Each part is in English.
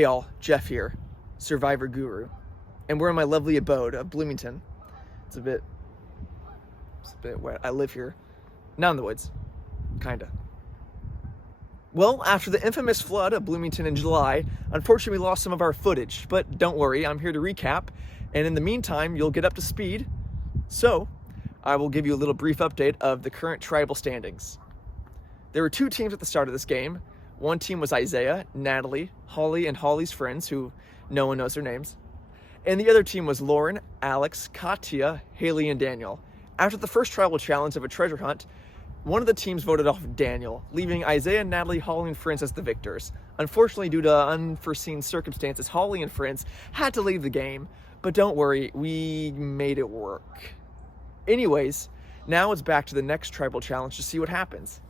Hey all, Jeff here, Survivor Guru, and we're in my lovely abode of Bloomington. It's a bit wet. I live here, not in the woods, kinda. Well, after the infamous flood of Bloomington in July, unfortunately we lost some of our footage, but don't worry, I'm here to recap, and in the meantime, you'll get up to speed. So, I will give you a little brief update of the current tribal standings. There were 2 teams at the start of this game. One team was Isaiah, Natalie, Holly, and Holly's friends, who no one knows their names. And the other team was Lauren, Alex, Katya, Haley, and Daniel. After the first tribal challenge of a treasure hunt, one of the teams voted off Daniel, leaving Isaiah, Natalie, Holly, and friends as the victors. Unfortunately, due to unforeseen circumstances, Holly and friends had to leave the game, but don't worry, we made it work. Anyways, now it's back to the next tribal challenge to see what happens.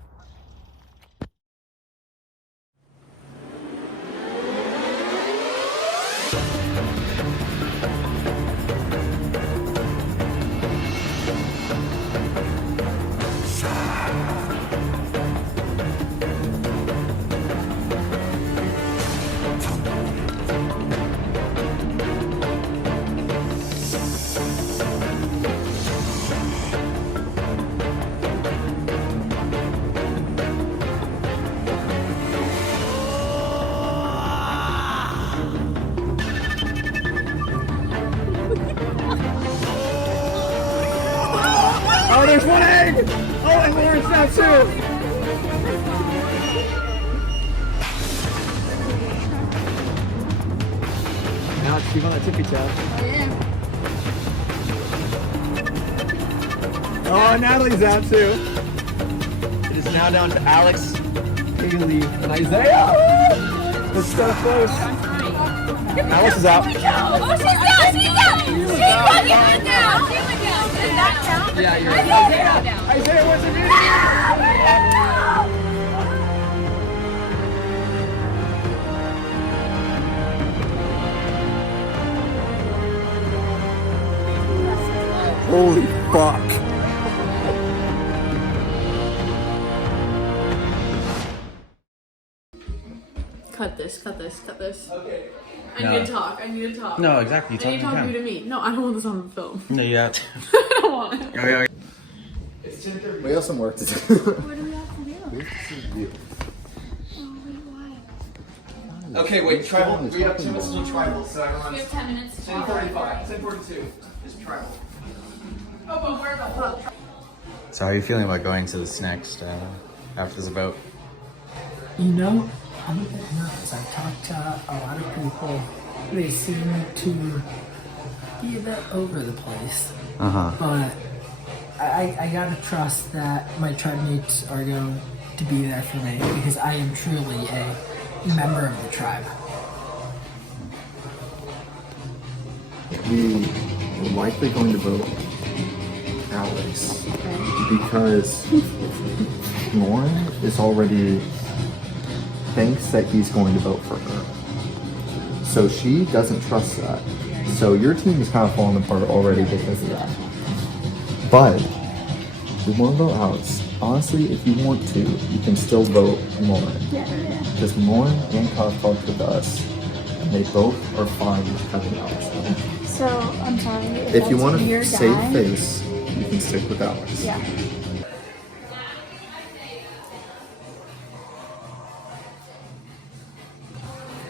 Oh, there's one egg! Oh, and Lauren's now too! Now it's Steve on the tippy toe. Oh, Natalie's out too. It is now down to Alex, Haley, and Isaiah. It's so close. Alice is out. Oh, she's out! She's out! She fucking went down! She went down! Does that count? Yeah, you're Isaiah! Isaiah wants to do Holy fuck. Cut this. Okay. I need to talk. No, exactly. I need to talk you to me. No, I don't want this on film. No, you have to. I don't want it. Okay. It's 10:30. We have some work to do. What do we have to do? We have to do. Oh, wait, why? Okay, wait, tribal. We have 10 minutes until tribal, so We everyone's have 10 minutes. 10:45. 10:42 is tribal. Oh, but where the fuck? So how are you feeling about going to this next, after this vote? You know, I'm a bit nervous. I've talked to a lot of people. They seem to be a bit over the place. But I gotta trust that my tribe mates are going to be there for me because I am truly a member of the tribe. We are likely going to vote Alex because Lauren is already thinks that he's going to vote for her. So she doesn't trust that. So your team is kind of falling apart already because of that. But we want to vote Alex. Honestly, if you want to, you can still vote Lauren. Because Lauren and Kyle talked with us, and they both are fine with cutting Alex out. So, I'm sorry. If you want your to save guy, face, you can stick with Alex. Yeah.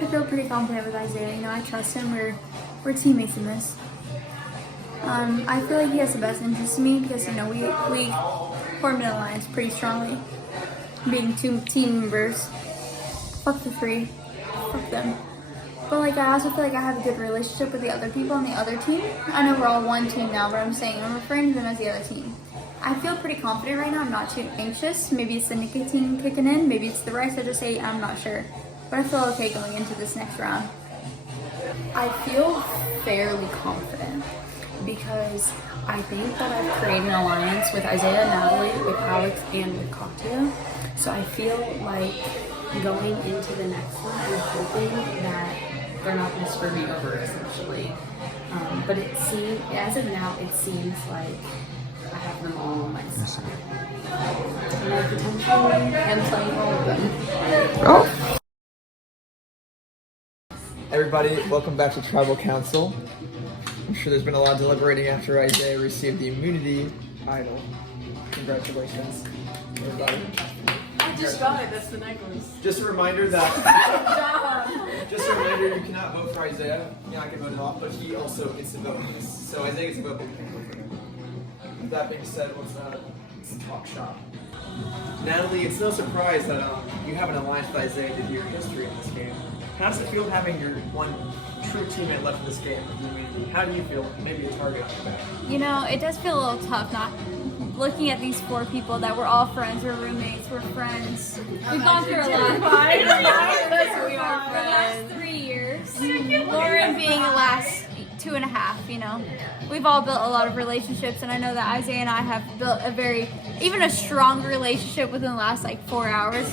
I feel pretty confident with Isaiah. You know, I trust him. We're teammates in this. I feel like he has the best interest in me because, you know, we formed an alliance pretty strongly. Being 2 team members. Fuck the 3. Fuck them. But, like, I also feel like I have a good relationship with the other people on the other team. I know we're all one team now, but I'm referring to them as the other team. I feel pretty confident right now. I'm not too anxious. Maybe it's the nicotine kicking in. Maybe it's the rice I just ate. I'm not sure. But I feel okay going into this next round. I feel fairly confident because I think that I've created an alliance with Isaiah, Natalie, with Alex, and with Katya. So I feel like going into the next one, I'm hoping that they're not going to screw me over, essentially. But it seems, as of now, it seems like I have them all on my side. And I potentially am playing all of them. Oh. Everybody, welcome back to Tribal Council. I'm sure there's been a lot of deliberating after Isaiah received the immunity idol. Congratulations, everybody. I just got it. That's the necklace. Just a reminder you cannot vote for Isaiah. You're not going to vote at all, but he also gets to vote in this. So Isaiah gets to vote, but you can't vote for him. With that being said, let's talk shop. Natalie, it's no surprise that you have an alliance with Isaiah due to your history in this game. How does it feel having your one true teammate left in this game? How do you feel? Maybe a target on your back. You know, it does feel a little tough not looking at these 4 people that we're all friends, we're roommates, we're friends. We've gone through a lot. We are friends. The last 3 years. Lauren being the last 2.5, you know. We've all built a lot of relationships, and I know that Isaiah and I have built even a strong relationship within the last like 4 hours.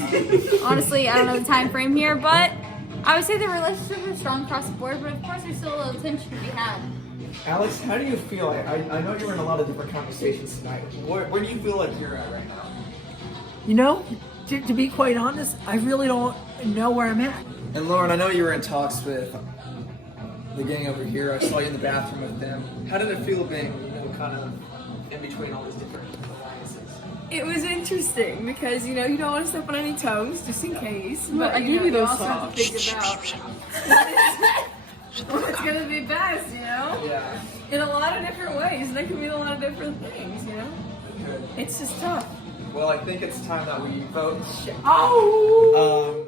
Honestly, I don't know the time frame here, but I would say the relationships are strong across the board, but of course there's still a little tension to be had. Alex, how do you feel? I know you were in a lot of different conversations tonight. Where do you feel like you're at right now? You know, to be quite honest, I really don't know where I'm at. And Lauren, I know you were in talks with the gang over here. I saw you in the bathroom with them. How did it feel being, kind of in between all these different alliances? It was interesting because, you don't want to step on any toes just in case. But I gave you those also have to socks. think about what's going to be best, Yeah. in a lot of different ways. That can mean a lot of different things, Good. It's just tough. Well, I think it's time that we vote. Oh!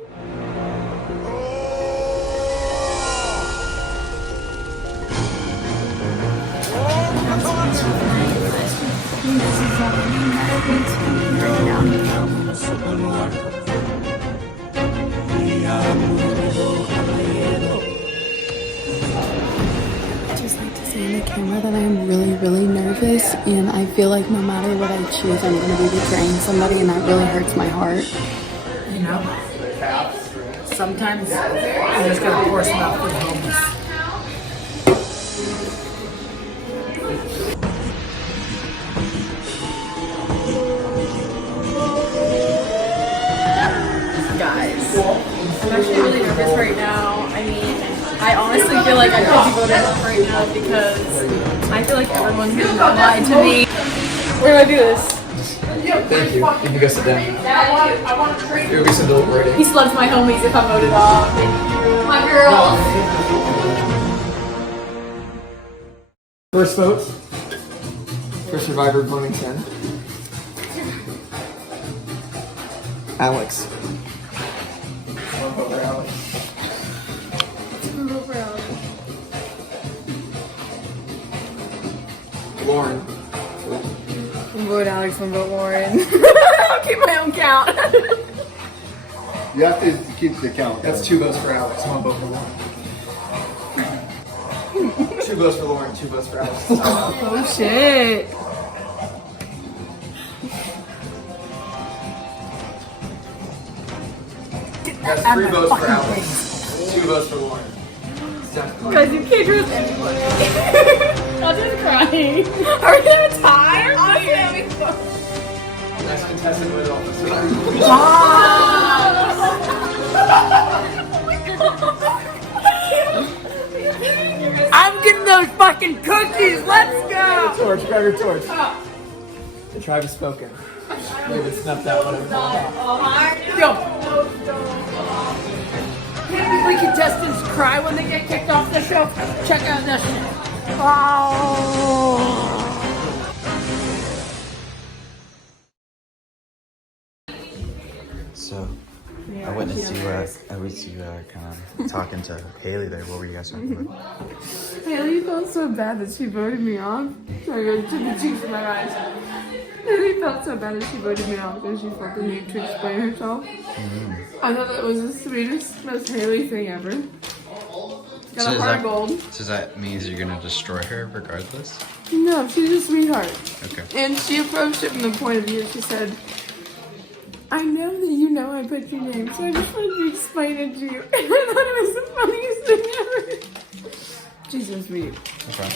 I just like to say in the camera that I'm really, really nervous, and I feel like no matter what I choose, I'm going to be betraying somebody, and that really hurts my heart. You know, sometimes I just gotta pour some out for the homeless. Guys, I'm actually really nervous right now. I mean, I honestly feel like I could be voted off right now because I feel like everyone's gonna lie to me. We're gonna do this. Thank you. You can go sit down. It will be some deliberating. He slugs my homies if I'm voted off. My girls. First vote for Survivor Bloomington. Alex. One vote for Alex. Vote for Alex. Lauren. One vote Alex, one vote Lauren. I'll keep my own count. You have to keep the count. That's 2 votes for Alex, 1 vote for Lauren. 2 votes for Lauren, 2 votes for Alex. Oh shit. That's 3 votes for Alex, 2 votes for Lauren. Definitely. Guys, you can't trust anybody. I'm just crying. Are we gonna tie? Honestly, that'd be fun. Next contestant with officer. I'm getting those fucking cookies. Let's go. Torch, grab your torch. The tribe has spoken. Wait, it's not that one. Yo. Three contestants cry when they get kicked off the show. Check out this shit. So, I witnessed you kind of talking to Haley there. What were you guys talking about? Haley felt so bad that she voted me off. Sorry, I took the cheeks in my eyes. Haley felt so bad that she voted me off because she felt the need to explain herself. I thought that was the sweetest, most Haley thing ever. Got a heart of gold. So that means you're gonna destroy her regardless? No, she's a sweetheart. Okay. And she approached it from the point of view, she said, I know that you know I put your name, so I just wanted to explain it to you. And I thought it was the funniest thing ever. She's so sweet. Okay.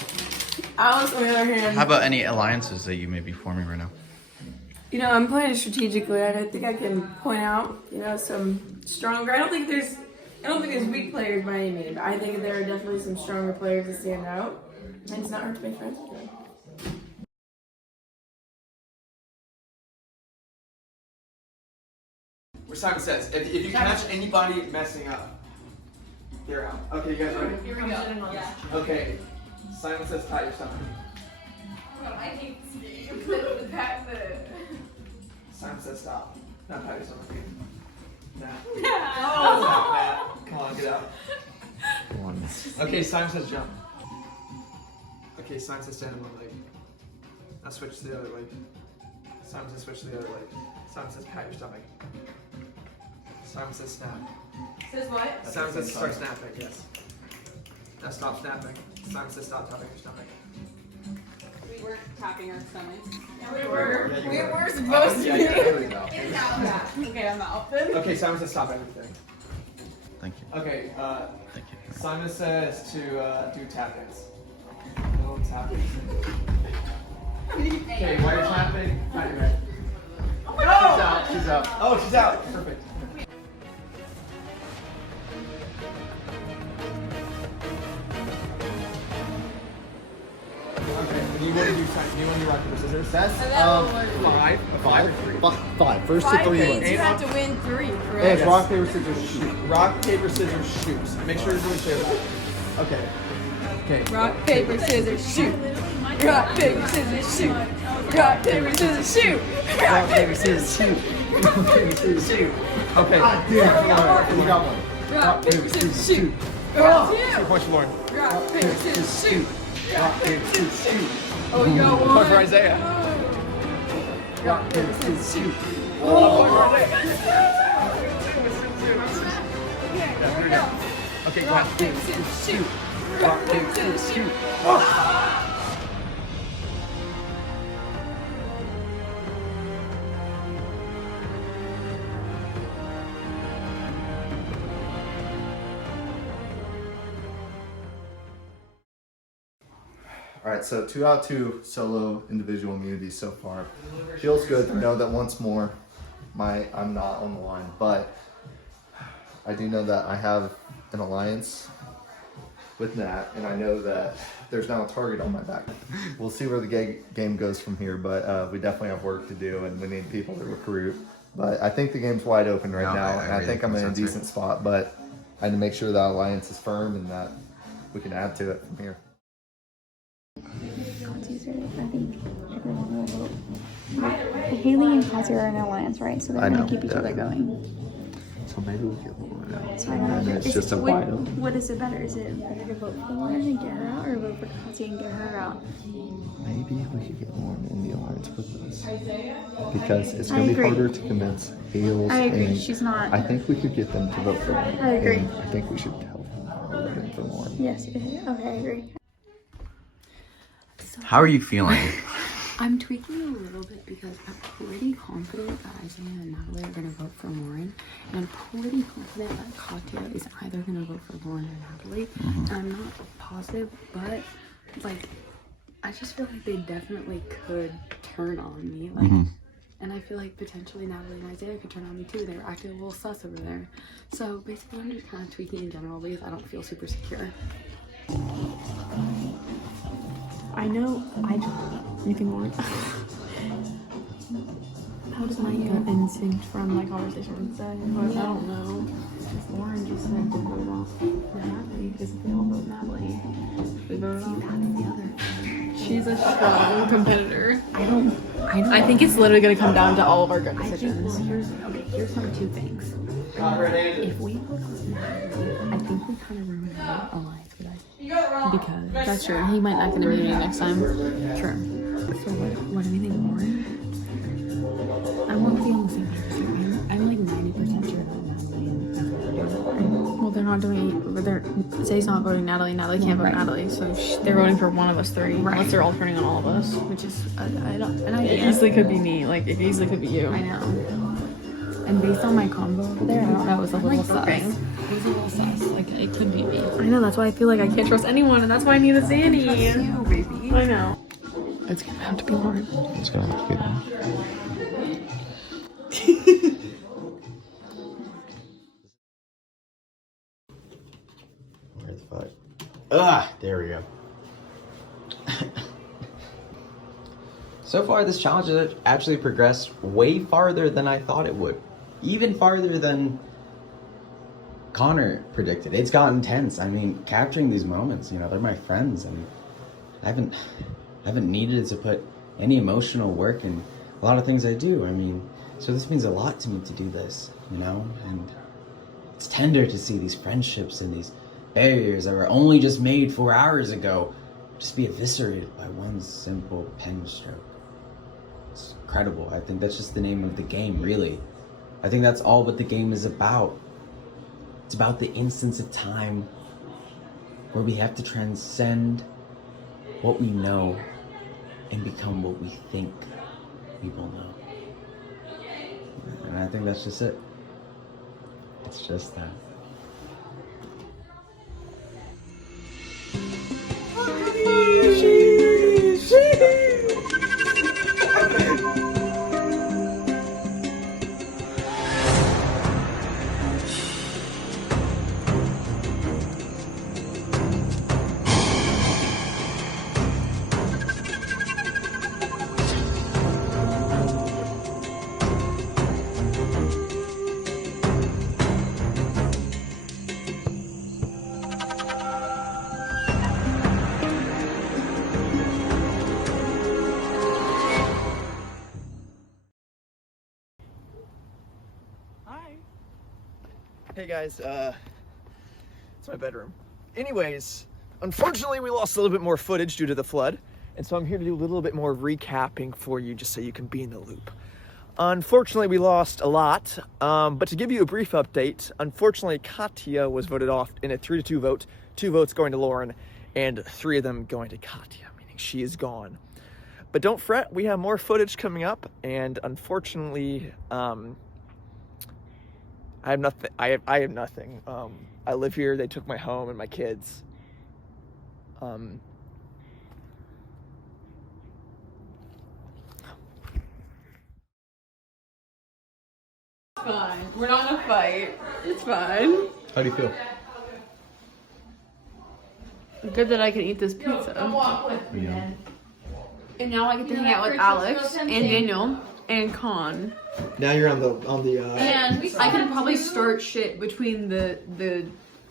Alice, on the other hand, How about any alliances that you may be forming right now? I'm playing strategically, and I think I can point out, some stronger. I don't think there's I don't think there's weak players by any means, but I think there are definitely some stronger players that stand out. And it's not hard to make friends with them. Where Simon says, if you catch anybody messing up, they're out. Okay, you guys ready? Here we go. Yeah. Okay. Simon says tie your stomach. I hate this game. The fact that. Simon says stop. Not tie your stomach. Nah. Oh. Nah. Come on, get out. Come on. Okay, Simon says jump. Okay, Simon says stand on one leg. Now switch to the other leg. Simon says switch to the other leg. Simon says pat your stomach. Simon says snap. Says what? Simon says start snapping, yes. Now stop snapping. Simon says stop tapping your stomach. We were tapping our stomachs. Yeah, you were. We were supposed to be. There we go. Yeah. Okay, I'm out then. Okay, Simon says stop everything. Thank you. Okay, Thank you. Simon says to do tap dance. No tapping. Okay, while you're tapping, pat your head. Oh my God. She's out. Oh, she's out. Perfect. Okay, do you want to do rock, paper, scissors? That's Five. five. First to Five three things wins. you have to win 3, And correct? it's rock, paper, scissors, shoot. Rock, paper, scissors, shoot. Make sure you're really clear about it. Okay. Okay. Rock, paper, scissors, shoot. Rock, paper, scissors, shoot. Rock, paper, scissors, shoot. Rock, paper, scissors, shoot. Rock, paper, scissors, shoot. Okay. Yeah, we got one. Rock, paper, scissors, shoot. 2 points for Lauren. Rock, paper, scissors, shoot. Rock, paper, scissors, shoot. Oh, you got Point for one. Isaiah. Rock, paper, scissors, shoot. Okay, go Rock, ahead. paper, scissors, shoot. Rock, paper, scissors, shoot. All right, so 2 out of 2 solo individual immunities so far. Feels good to know that once more, I'm not on the line, but I do know that I have an alliance with Nat, and I know that there's now a target on my back. We'll see where the game goes from here, but we definitely have work to do, and we need people to recruit. But I think the game's wide open right now, and I think I'm in a decent spot, but I need to make sure that alliance is firm and that we can add to it from here. I think everyone will vote. Haley and Katya are in an alliance, right? So they're going to keep each other going. So maybe we'll get Lauren out. So I know. It's just a wide open. What is it better? Is it better to vote for Lauren and get her out, or vote for Katya and get her out? Maybe we could get Lauren in the alliance with us. Because it's going to be agree. harder to convince Hales. I agree. And She's not. I think we could get them to vote for Lauren. I agree. And I think we should tell them how we're voting for Lauren. Yes. Okay, I agree. How are you feeling? I'm tweaking a little bit because I'm pretty confident that Isaiah and Natalie are going to vote for Lauren. And I'm pretty confident that Katya is either going to vote for Lauren or Natalie. And I'm not positive, but like, I just feel like they definitely could turn on me. Like, and I feel like potentially Natalie and Isaiah could turn on me too. They're acting a little sus over there. So basically I'm just kind of tweaking in general because I don't feel super secure. I know anything more. How does my gut instinct from my conversation say? I don't know. Lauren just said to vote off Natalie because if they all vote Natalie, we vote off the other. She's a strong competitor. I I think it's literally going to come down to all of our good decisions. Here's my 2 things. If we vote off Natalie, I think we kind of ruin our alliance with us. Because That's true. He might not get immunity next time. True. So what do we think, Lauren? I won't be on the same page with you. I'm like 90% sure that Natalie and Natalie are doing it. Well, they're not doing it. Zay's not voting Natalie. Natalie can't vote Natalie. So they're voting for one of us 3. Unless they're all turning on all of us. Which is, I don't, and It I easily could be me. Like, it easily could be you. I know. And based on my combo over there, I don't know, it was a little sus. voting. It was a little sus. Like, it could be me. I know. That's why I feel like I can't trust anyone. And that's why I need a Zanny. You, baby. I know. It's going to have to be Lauren. It's gonna have to be them. There we go. So far, this challenge has actually progressed way farther than I thought it would. Even farther than Connor predicted. It's gotten tense. I mean, capturing these moments, you know, they're my friends. I mean, I haven't needed to put any emotional work in a lot of things I do. I mean, so this means a lot to me to do this, you know? And it's tender to see these friendships and these barriers that were only just made 4 hours ago just be eviscerated by one simple pen stroke. It's incredible. I think that's just the name of the game, really. I think that's all what the game is about. It's about the instance of time where we have to transcend what we know and become what we think we will know. And I think that's just it. It's just that. Hey guys, it's my bedroom. Anyways, unfortunately we lost a little bit more footage due to the flood, and so I'm here to do a little bit more recapping for you just so you can be in the loop. Unfortunately we lost a lot, but to give you a brief update, unfortunately Katya was voted off in a 3-2 vote, 2 votes going to Lauren, and 3 of them going to Katya, meaning she is gone. But don't fret, we have more footage coming up, and unfortunately, I have nothing. I have nothing. I live here. They took my home and my kids. Fine. We're not in a fight. It's fine. How do you feel? Good that I can eat this pizza. Yeah. And now I get to hang out with Alex and Daniel and Con. Now you're on the. And I can probably start shit between the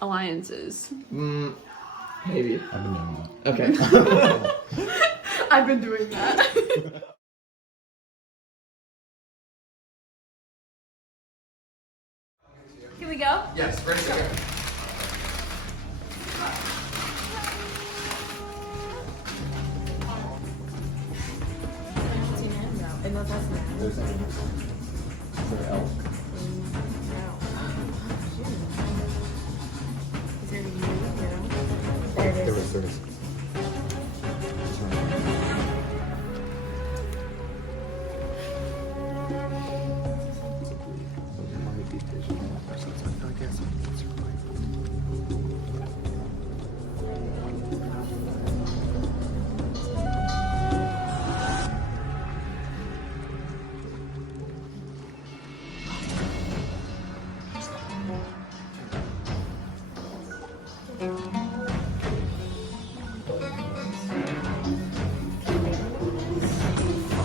alliances. Maybe. I've been doing Okay. I've been doing that. Can we go? Yes. Ready to go.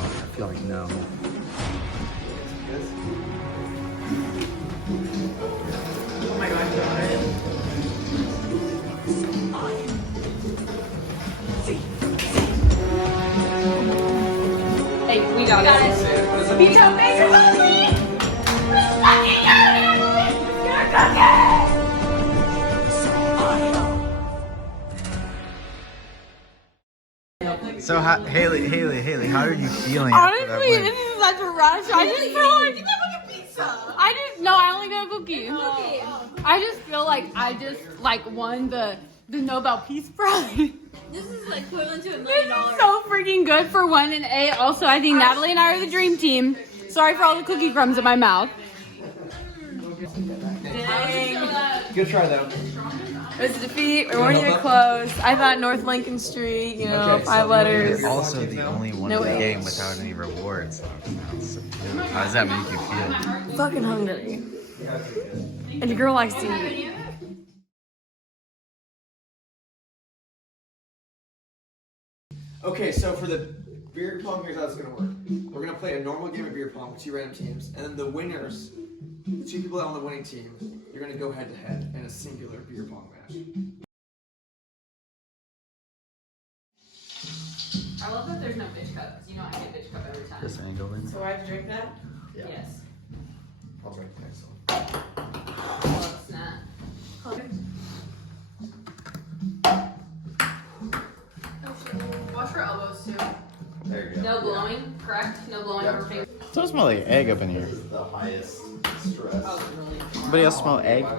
I feel like no. Oh my god, God. Hey, we got it. Beat up Major Buckley! Let's fucking go! You're cooking! So, Haley, how are you feeling? Honestly, this is such a rush. I just feel like I only got a cookie. I just feel like I just won the Nobel Peace Prize. This is like equivalent to $1 This million. is so freaking good for 1 and A. Also, I think Natalie and I are the dream team. Sorry for all the cookie crumbs in my mouth. Good try though. It was a defeat. We weren't even close. I thought North Lincoln Street, Okay, 5 letters. You're also the only one No in the way. game without any rewards. How does that make you feel? Fucking hungry. And the girl likes to eat. Okay, so for the beer pong, here's how it's gonna work. We're gonna play a normal game of beer pong with 2 random teams, and then the winners, the 2 people on the winning team, you're gonna go head to head in a singular beer pong match. I love that there's no bitch cup, because you know I get bitch cup every time. This angle in. So I have to drink that? Yeah. Yes. I'll drink the next one. Oh, snap. Wash your elbows too. There you go. No blowing, correct? No blowing Yeah. over fingers. It doesn't smell like egg up in here. This is the highest stress. Oh, really? Anybody else smell egg? Oh,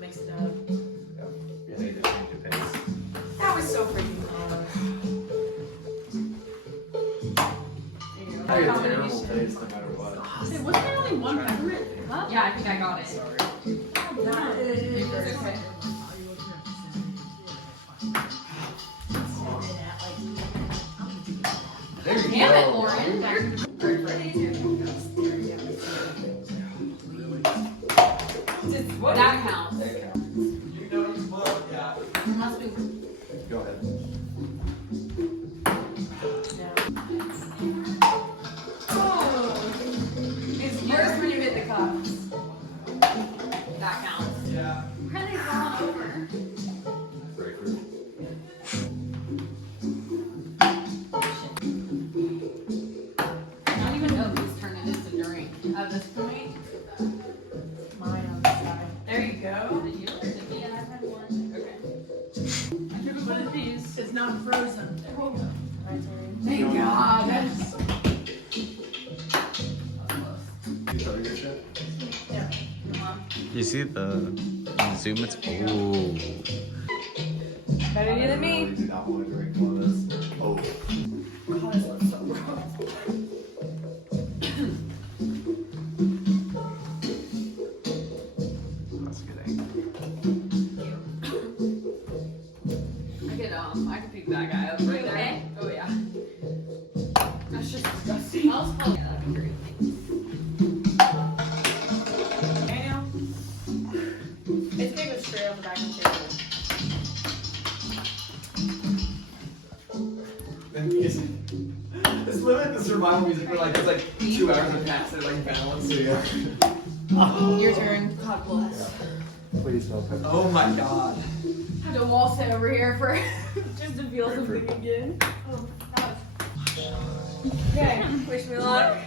mix it up. You need to change your pace. That was so freaking close. I get terrible taste no matter what. Hey, wasn't there only one peppermint cup? Yeah, I think I got it. Sorry. It's okay. There you Damn it, go. Lauren. That counts. That counts. You know you love, yeah. Must be. Go ahead. It's worse when you hit the cups. That counts. Yeah. Where are they falling over? Grapefruit. I don't even know whose turn it is to drink at this point. Mine on the side. There you go. Did you or did me? And I've had one. Okay. I took a one of these. It's not frozen. There we go. My turn. Thank God. You throw your shit? Yeah. Come on. You see the zoom? It's ooh. Better you than I me. really do not want to drink one of this. Oh. God, this looks so gross. That's a good angle. I could pick that guy up right there. Oh yeah. That's just disgusting. I'll smell it. That'd be great. Daniel. It's gonna go straight off the back of the table. It's literally the survival music for like, it's like 2 hours of past it, like balance. Yeah. Your turn. God bless. Please no pepper. Oh my god. Had to wall sit over here for just to feel something again. Oh God. Okay. Wish me luck.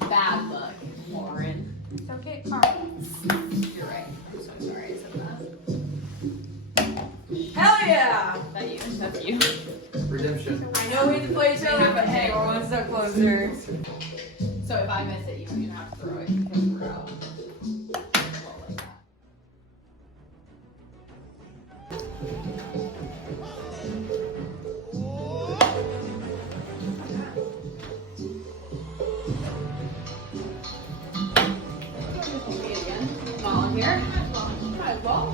Bad luck, Lauren. It's okay, Carl. You're right. I'm so sorry I said that. Hell yeah! That's you. Redemption. I know we had to play each other, but hey, we're one step closer. So if I miss it, you don't even have to throw it because we're out. Well, like that. Not on here. Might as well.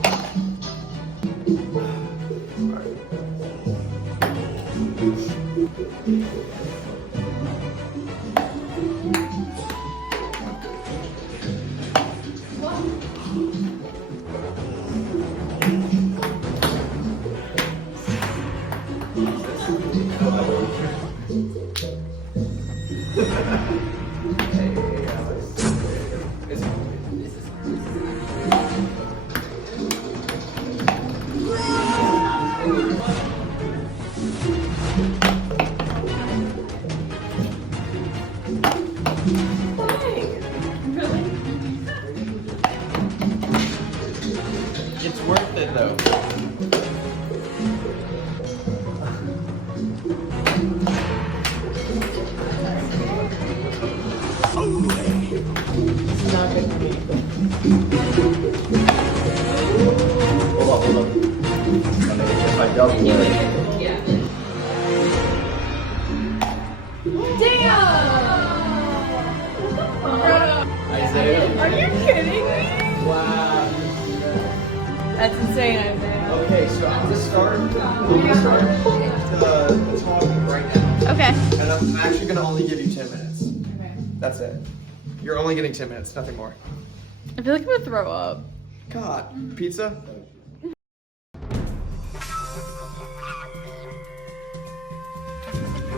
It's worth it though. Hold on. If I double it. Yeah. Damn! Isaiah. Are you kidding me? Wow. That's insane, Isaiah. Okay, so I'm gonna start the talking right now. Okay. And I'm actually gonna only give you 10 minutes. Okay. That's it. You're only getting 10 minutes, nothing more. I feel like I'm gonna throw up. God, pizza?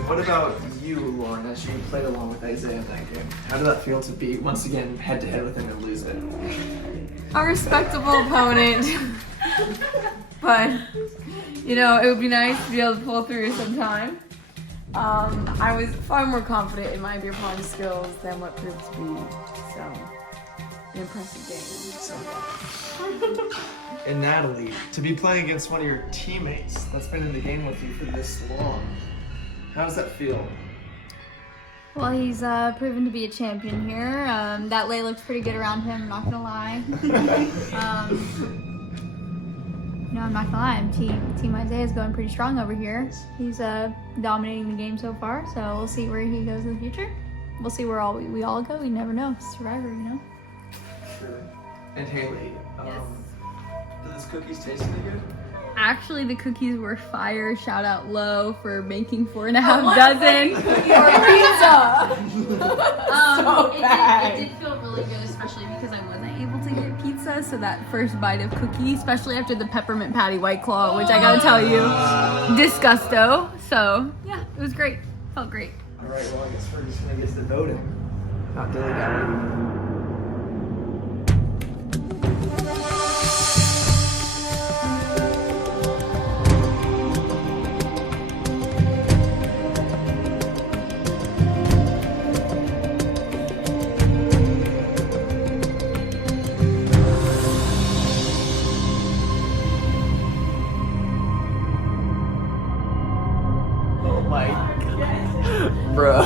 What about you, Lauren, as you played along with Isaiah in that game? How did that feel to be, once again, head-to-head with him and lose it? A respectable opponent. But, you know, it would be nice to be able to pull through sometime. I was far more confident in my beer pong skills than what proved to be an impressive game. And Natalie, to be playing against one of your teammates that's been in the game with you for this long, how does that feel? Well, he's proven to be a champion here. That lay looks pretty good around him, I'm not gonna lie. No, I'm not gonna lie. Team Isaiah is going pretty strong over here. He's dominating the game so far, so we'll see where he goes in the future. We'll see where we all go. We never know. Survivor, you know. Sure. And Haley, do those cookies taste any good? Actually, the cookies were fire. Shout out Lo for making 4.5 dozen. It did feel really good, especially because I wasn't able to get pizza. So that first bite of cookie, especially after the peppermint patty White Claw, which I gotta tell you, disgusto. So yeah, it was great. Felt great. All right, well, I guess we're just gonna get to voting. Not dilly-dally. Bruh.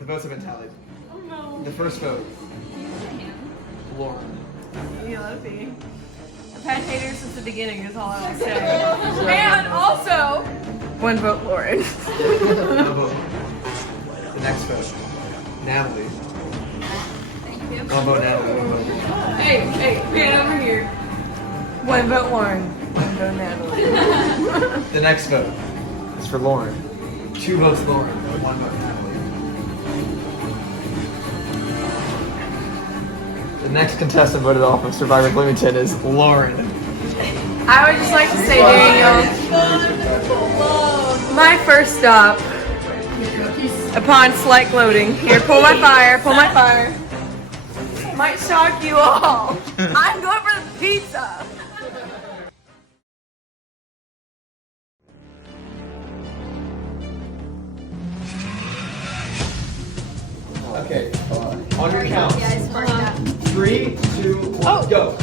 The votes have been tallied. Oh no. The first vote. Lauren. You love me. I've had haters since the beginning is all I'll say. And also, one vote Lauren. No vote. The next vote. Natalie. Thank you. One vote Natalie. One vote. Hey, man over here. One vote Lauren. One vote Natalie. The next vote is for Lauren. 2 votes Lauren. 1 vote Natalie. The next contestant voted off of Survivor Bloomington is Lauren. I would just like to say, Daniel, my first stop upon slight gloating. Here, pull my fire, pull my fire. Might shock you all. I'm going for the pizza. Okay, on your count. Guys, first up. 3, 2, 1, go.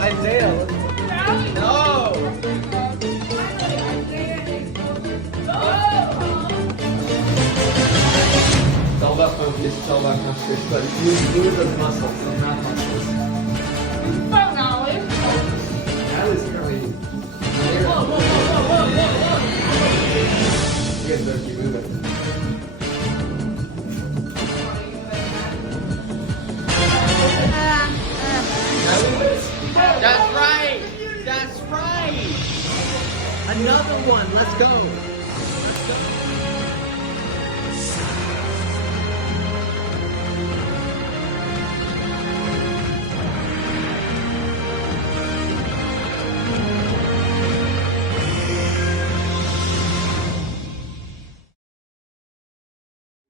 Isaiah. No. It's all about focus, it's all about concentration, but use those muscles, those mouth muscles. Natalie's currently there. You guys better keep moving. That's right! That's right! Another one, let's go!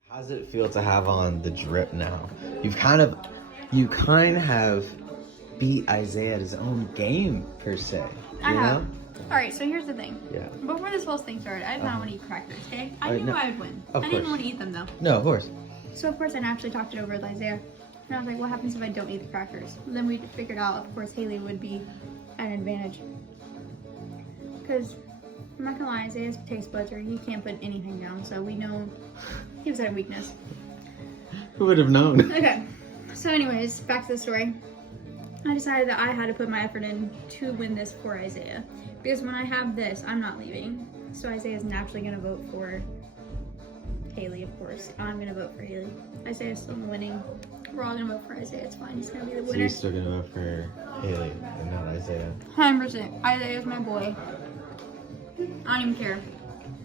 How does it feel to have on the drip now? You kind of have beat Isaiah at his own game, per se. I You have. know? Alright, so here's the thing. Yeah. Before this whole thing started, I did not want to eat crackers, okay? I knew no. I would win. Of I didn't course. want to eat them though. No, of course. So of course I naturally talked it over with Isaiah. And I was like, what happens if I don't eat the crackers? And then we figured out, of course, Haley would be at an advantage. Because, I'm not gonna lie, Isaiah's taste buds, he can't put anything down, so we know he was at a weakness. Who would have known? Okay, so anyways, back to the story. I decided that I had to put my effort in to win this for Isaiah. Because when I have this, I'm not leaving. So Isaiah's naturally gonna vote for Haley, of course. I'm gonna vote for Haley. Isaiah's still winning. We're all gonna vote for Isaiah. It's fine. He's gonna be the So winner. you're still gonna vote for Haley and not Isaiah? 100%. Isaiah's my boy. I don't even care.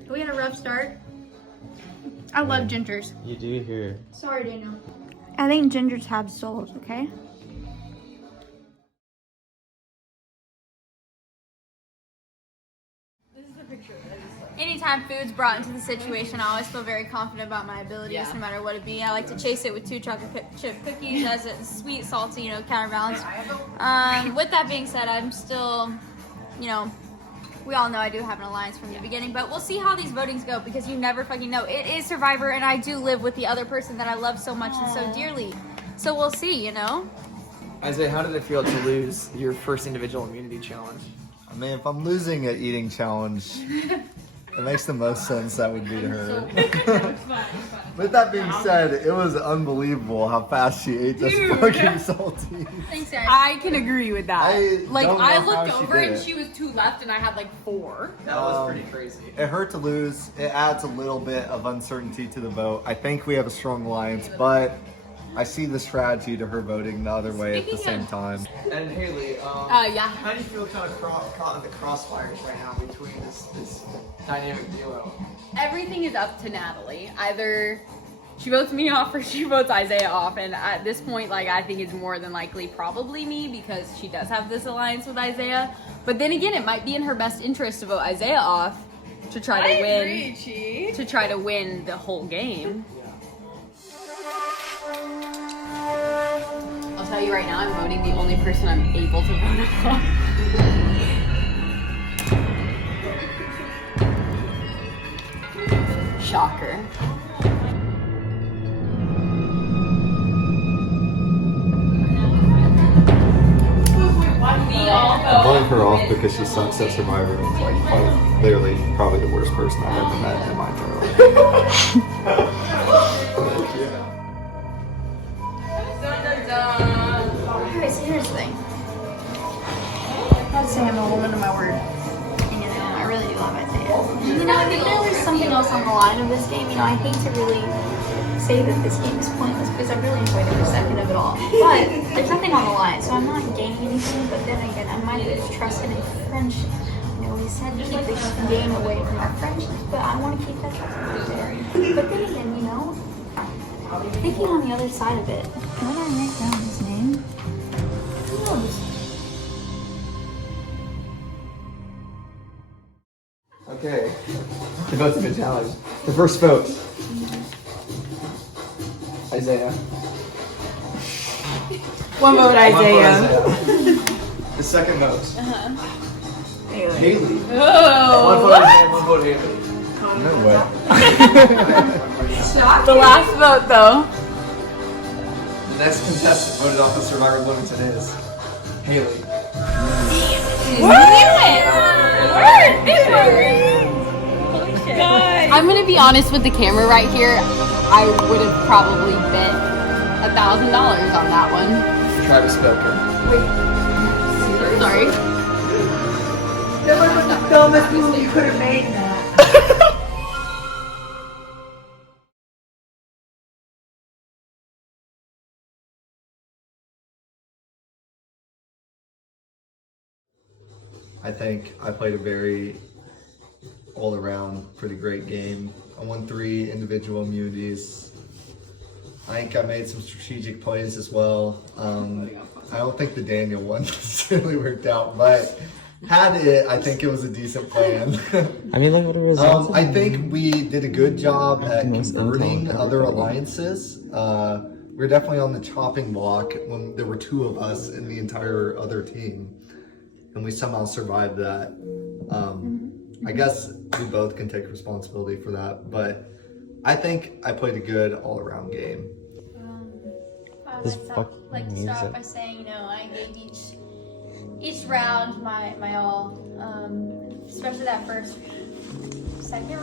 We had a rough start. I love gingers. You do hear. Sorry, Daniel. I think gingers have souls, okay? Anytime food's brought into the situation, I always feel very confident about my abilities, no matter what it be. I like to chase it with 2 chocolate chip cookies as a sweet, salty, you know, counterbalance. With that being said, I'm still, you know, we all know I do have an alliance from the beginning, but we'll see how these votings go because you never fucking know. It is Survivor, and I do live with the other person that I love so much and so dearly. So we'll see, you know? Isaiah, how did it feel to lose your first individual immunity challenge? I mean, if I'm losing an eating challenge, it makes the most sense that would be to her. With that being said, it was unbelievable how fast she ate this fucking salty. Thanks, guys. I can agree with that. I Like, don't know I how looked she over did and it. she was 2 left and I had like 4. That was pretty crazy. It hurt to lose. It adds a little bit of uncertainty to the vote. I think we have a strong alliance, but I see the strategy to her voting the other way at the same time. And Haley, Yeah. how do you feel kind of caught in the crossfires right now between this dynamic duo? Everything is up to Natalie. Either she votes me off or she votes Isaiah off. And at this point, like, I think it's more than likely probably me because she does have this alliance with Isaiah. But then again, it might be in her best interest to vote Isaiah off to try to win. To try to win the whole game. I'll tell you right now, I'm voting the only person I'm able to vote off. Shocker. I'm voting her off because she sucks at Survivor and is like literally probably the worst person I've ever met in my entire life. Okay, so here's the thing. I'd say I'm a woman of my word. And, you know, I really do love Isaiah. You know, I think there's something else on the line of this game. You know, I hate to really say that this game is pointless because I really enjoyed every second of it all. But there's nothing on the line, so I'm not gaining anything. But then again, I might lose trust in a friendship. You know, we said to keep the game away from our friendship, but I want to keep that trust there. But then again, you know, thinking on the other side of it, can I write down his name? Who knows? Okay. The vote's been challenged. The first vote. Isaiah. One vote Isaiah. The second vote. Haley. Haley. Oh, One vote Isaiah, one vote Haley. No way. the last vote though. The next contestant voted off the Survivor Bloomington is Haley. I'm gonna be honest with the camera right here. I would have probably bet $1,000 on that one. Travis Belker. Sorry. That was the dumbest move you could have made in that. I think I played a very all-around pretty great game. I won 3 individual immunities. I think I made some strategic plays as well. I don't think the Daniel one necessarily worked out, but had it, I think it was a decent plan. I mean, look at the results. I think we did a good job at converting other alliances. We're definitely on the chopping block when there were 2 of us in the entire other team. And we somehow survived that. I guess we both can take responsibility for that, but I think I played a good all-around game. I'd This like to fucking start music. by saying, you know, I gave each round my all, especially that second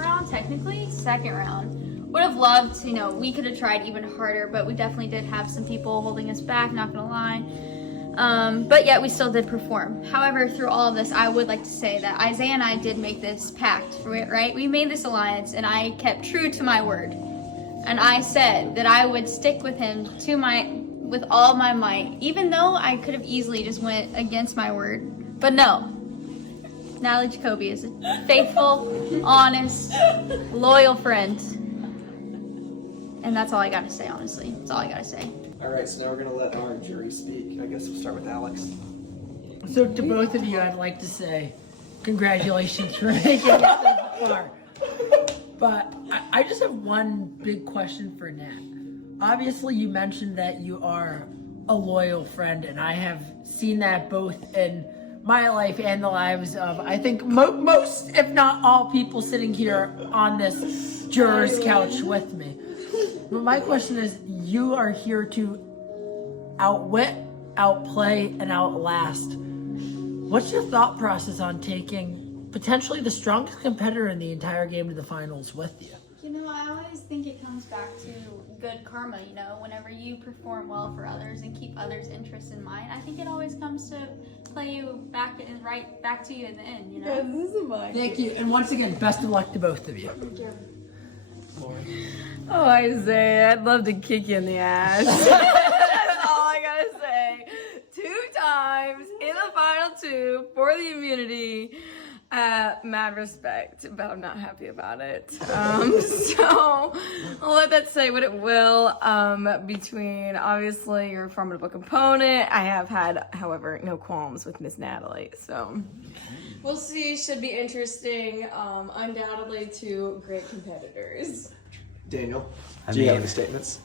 round. Would have loved to, you know, we could have tried even harder, but we definitely did have some people holding us back, not gonna lie. But yet we still did perform. However, through all of this, I would like to say that Isaiah and I did make this pact, right? We made this alliance and I kept true to my word. And I said that I would stick with him with all my might, even though I could have easily just went against my word. But no. Natalie Jacoby is a faithful, honest, loyal friend. And that's all I gotta say, honestly. That's all I gotta say. Alright, so now we're gonna let our jury speak. I guess we'll start with Alex. So to both of you, I'd like to say congratulations for making it this far. But I just have one big question for Nat. Obviously, you mentioned that you are a loyal friend, and I have seen that both in my life and the lives of, I think, most, if not all, people sitting here on this juror's couch with me. But my question is, you are here to outwit, outplay, and outlast. What's your thought process on taking potentially the strongest competitor in the entire game to the finals with you? You know, I always think it comes back to good karma, you know, whenever you perform well for others and keep others' interests in mind, I think it always comes to play you back and right back to you in the end, you know? Thank you, and once again, best of luck to both of you. Oh, Isaiah, I'd love to kick you in the ass. That's all I gotta say. 2 times in the final 2 for the immunity. Mad respect, but I'm not happy about it. So I'll let that say what it will. Between obviously your formidable opponent, I have had, however, no qualms with Miss Natalie. So we'll see. Should be interesting. Undoubtedly 2 great competitors. Daniel, I do you have mean- any statements?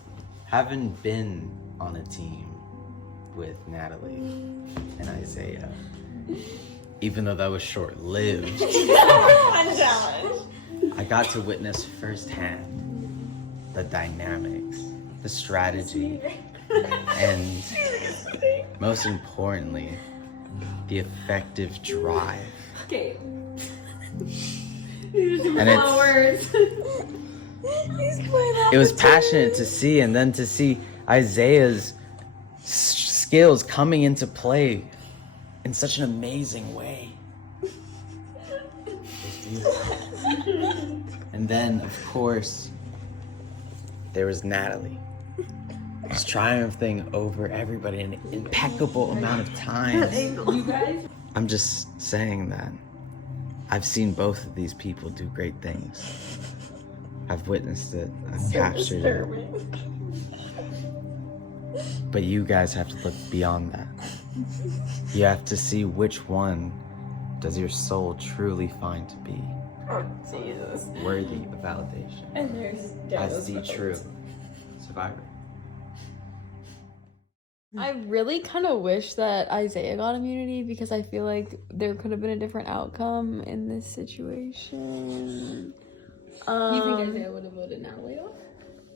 Having been on a team with Natalie and Isaiah, even though that was short-lived, I got to witness firsthand the dynamics, the strategy, and most importantly, the effective drive. Okay. And it was passionate to see, and then to see Isaiah's skills coming into play in such an amazing way. It was beautiful. And then, of course, there was Natalie, just triumphing over everybody in an impeccable amount of time. You guys? I'm just saying that I've seen both of these people do great things. I've witnessed it. I've captured it. But you guys have to look beyond that. You have to see which one does your soul truly find to be Jesus. worthy of validation And there's as the true survivor. I really kind of wish that Isaiah got immunity because I feel like there could have been a different outcome in this situation. You think Isaiah would have voted Natalie off?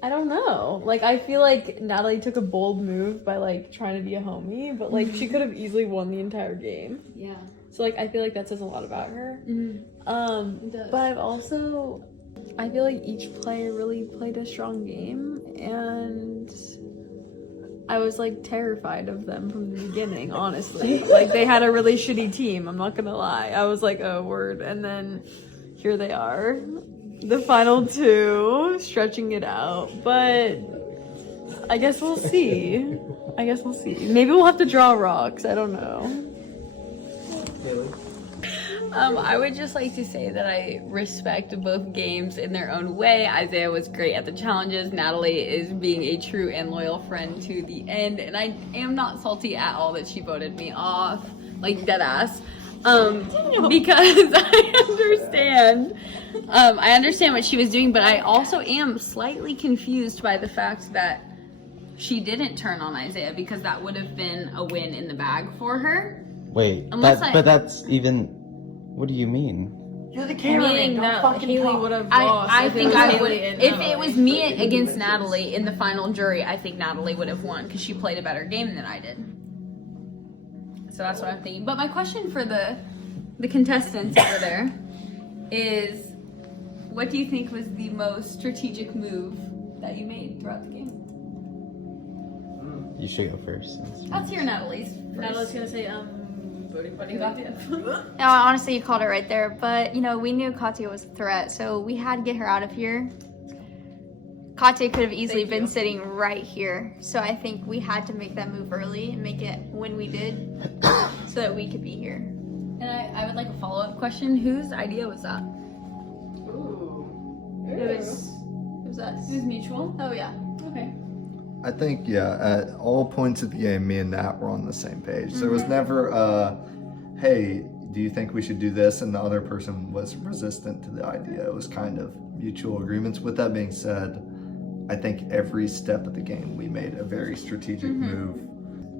I don't know. Like, I feel like Natalie took a bold move by, like, trying to be a homie, but, like, she could have easily won the entire game. Yeah. So, like, I feel like that says a lot about her. It does. But I feel like each player really played a strong game, and I was, like, terrified of them from the beginning, honestly. Like, they had a really shitty team, I'm not gonna lie. I was like, oh, word. And then here they are. The final 2, stretching it out, but I guess we'll see. Maybe we'll have to draw rocks, I don't know. I would just like to say that I respect both games in their own way. Isaiah was great at the challenges. Natalie is being a true and loyal friend to the end, and I am not salty at all that she voted me off, like dead ass. Because I understand what she was doing, but I also am slightly confused by the fact that she didn't turn on Isaiah, because that would have been a win in the bag for her. Wait, but that's even. What do you mean? You're the cameraman. Meaning Don't that fucking Haley talk. would have I lost. think I would. If If it was me against Natalie in the final jury, I think Natalie would have won because she played a better game than I did. So that's what I'm thinking. But my question for the contestants over there is, what do you think was the most strategic move that you made throughout the game? You should go first. Let's hear Natalie's first. Natalie's gonna say, voting buddy Katya. No, honestly, you called it right there. But, you know, we knew Katya was a threat, so we had to get her out of here. Katya could have easily been sitting right here. So I think we had to make that move early and make it when we did so that we could be here. And I would like a follow-up question. Whose idea was that? It was us. It was mutual. Oh yeah. Okay. I think, yeah, at all points of the game, me and Nat were on the same page. There was never, hey, do you think we should do this? And the other person was resistant to the idea. It was kind of mutual agreements. With that being said, I think every step of the game, we made a very strategic move.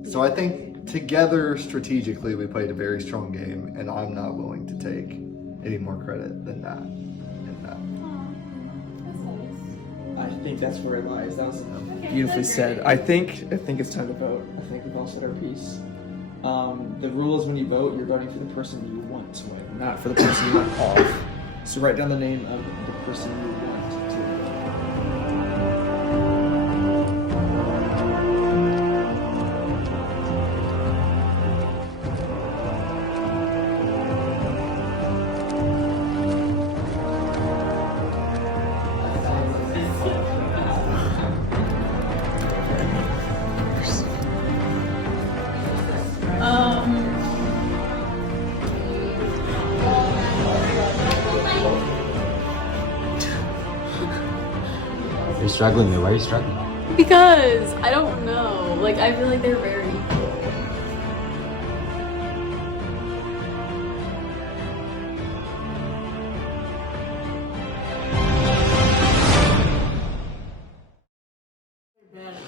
So I think together, strategically, we played a very strong game, and I'm not willing to take any more credit than that. I think that's where it lies. That was beautifully said. I think it's time to vote. I think we've all said our piece. The rule is when you vote, you're voting for the person you want to win, not for the person you want off. So write down the name of the person you want to win. You're struggling there. Why are you struggling? Because I don't know. Like I feel like they're very equal.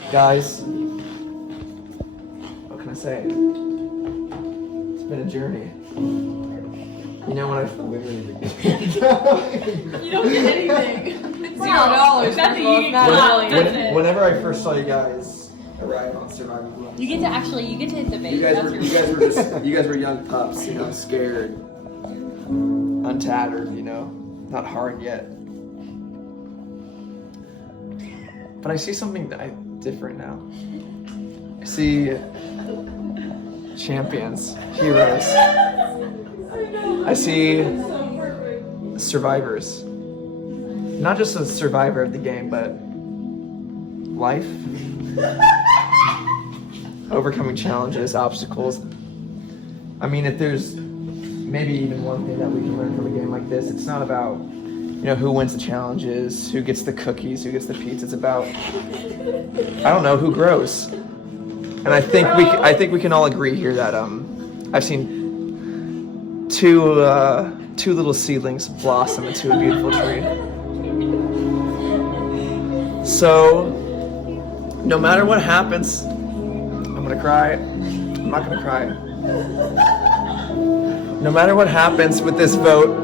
Guys, what can I say? It's been a journey. You know when I You don't get anything. $0. That's whenever I first saw you guys arrive on Survivor Bloomington, You get to hit the bait. you guys were young pups, you know, scared, untattered, you know, not hard yet. But I see something different now. I see champions, heroes. I see survivors. Not just a survivor of the game, but life. Overcoming challenges, obstacles. I mean, if there's maybe even one thing that we can learn from a game like this, it's not about, you know, who wins the challenges, who gets the cookies, who gets the pizza. It's about, I don't know, who grows. And I think we can all agree here that I've seen two little seedlings blossom into a beautiful tree. So, no matter what happens, I'm gonna cry. I'm not gonna cry. No matter what happens with this vote,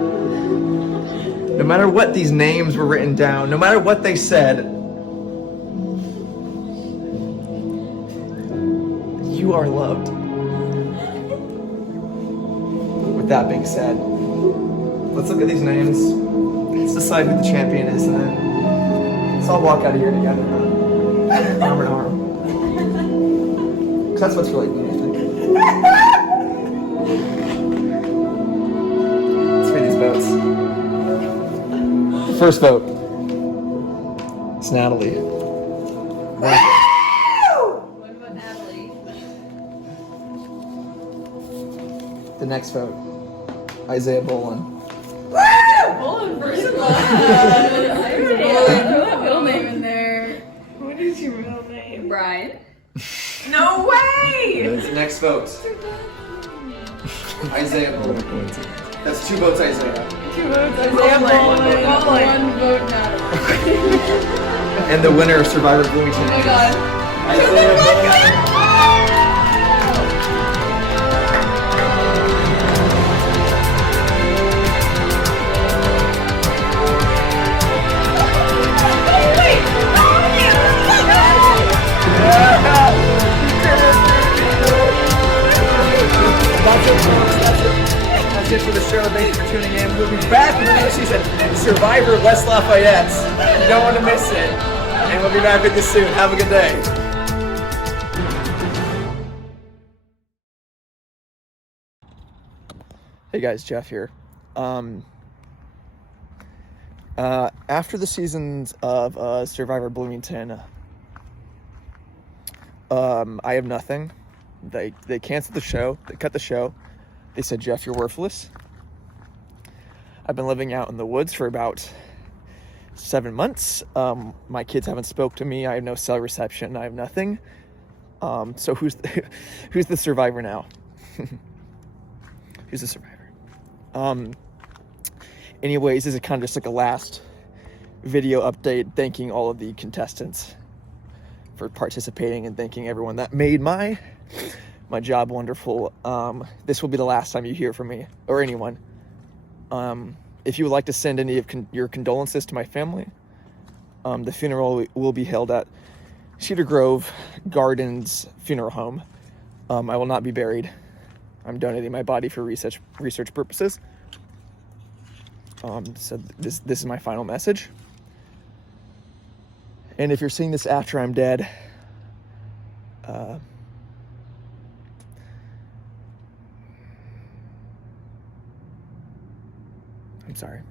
no matter what these names were written down, no matter what they said, you are loved. With that being said, let's look at these names. Let's decide who the champion is, and then let's all walk out of here together, arm in arm. Because that's what's really neat, I think. Let's read these votes. The first vote is Natalie. What about Natalie? The next vote, Isaiah Bolin. Bolin first blood. I already put that middle name in there. What is your real name? Brian. No way! The next vote, Isaiah Bolin. That's 2 votes, Isaiah. 2 votes, Isaiah Bowling. 1 vote Natalie. And the winner of Survivor Bloomington. Oh my god. Isaiah Bolin. That's it for the show. Thanks for tuning in. We'll be back with the new season, Survivor West Lafayette. You don't want to miss it. And we'll be back with you soon. Have a good day. Hey guys, Jeff here. After the seasons of Survivor Bloomington, I have nothing. They canceled the show. They cut the show. They said, Jeff, you're worthless. I've been living out in the woods for about 7 months. My kids haven't spoke to me. I have no cell reception. I have nothing. So who's the survivor now? Who's the survivor? Anyways, this is kind of just like a last video update, thanking all of the contestants for participating and thanking everyone that made my job wonderful. This will be the last time you hear from me or anyone. If you would like to send any of your condolences to my family, the funeral will be held at Cedar Grove Gardens Funeral Home. I will not be buried. I'm donating my body for research purposes. So this is my final message. And if you're seeing this after I'm dead, I'm sorry.